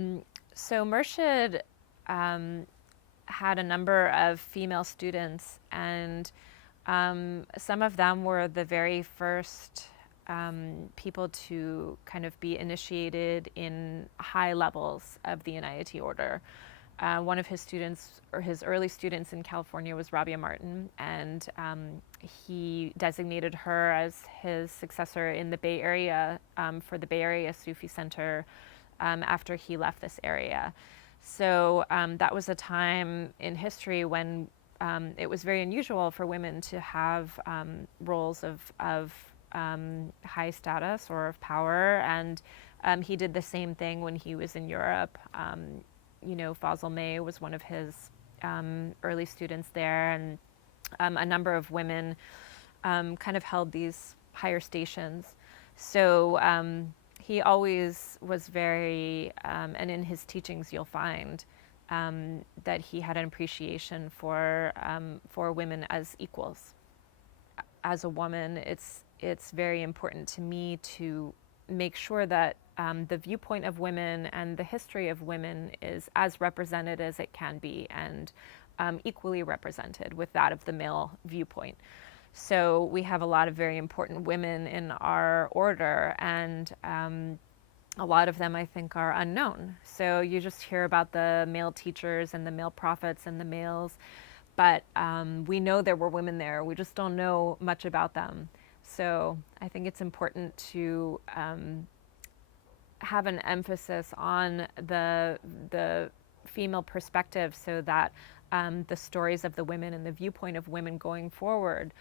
So Murshid had a number of female students, and some of them were the very first people to kind of be initiated in high levels of the Inayati Order. One of his students, or his early students in California, was Rabia Martin, and he designated her as his successor in the Bay Area for the Bay Area Sufi Center after he left this area. So that was a time in history when it was very unusual for women to have roles of high status or of power, and he did the same thing when he was in Europe. Fazl May was one of his early students there, and a number of women kind of held these higher stations. So he always was very, and in his teachings you'll find that he had an appreciation for women as equals. As a woman, it's very important to me to make sure that the viewpoint of women and the history of women is as represented as it can be, and equally represented with that of the male viewpoint. So we have a lot of very important women in our order, and a lot of them I think are unknown. So you just hear about the male teachers and the male prophets and the males, but we know there were women there. We just don't know much about them. So I think it's important to have an emphasis on the female perspective, so that the stories of the women and the viewpoint of women going forward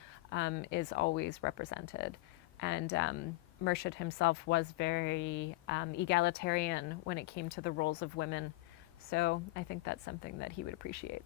is always represented. And Murshid himself was very egalitarian when it came to the roles of women. So I think that's something that he would appreciate.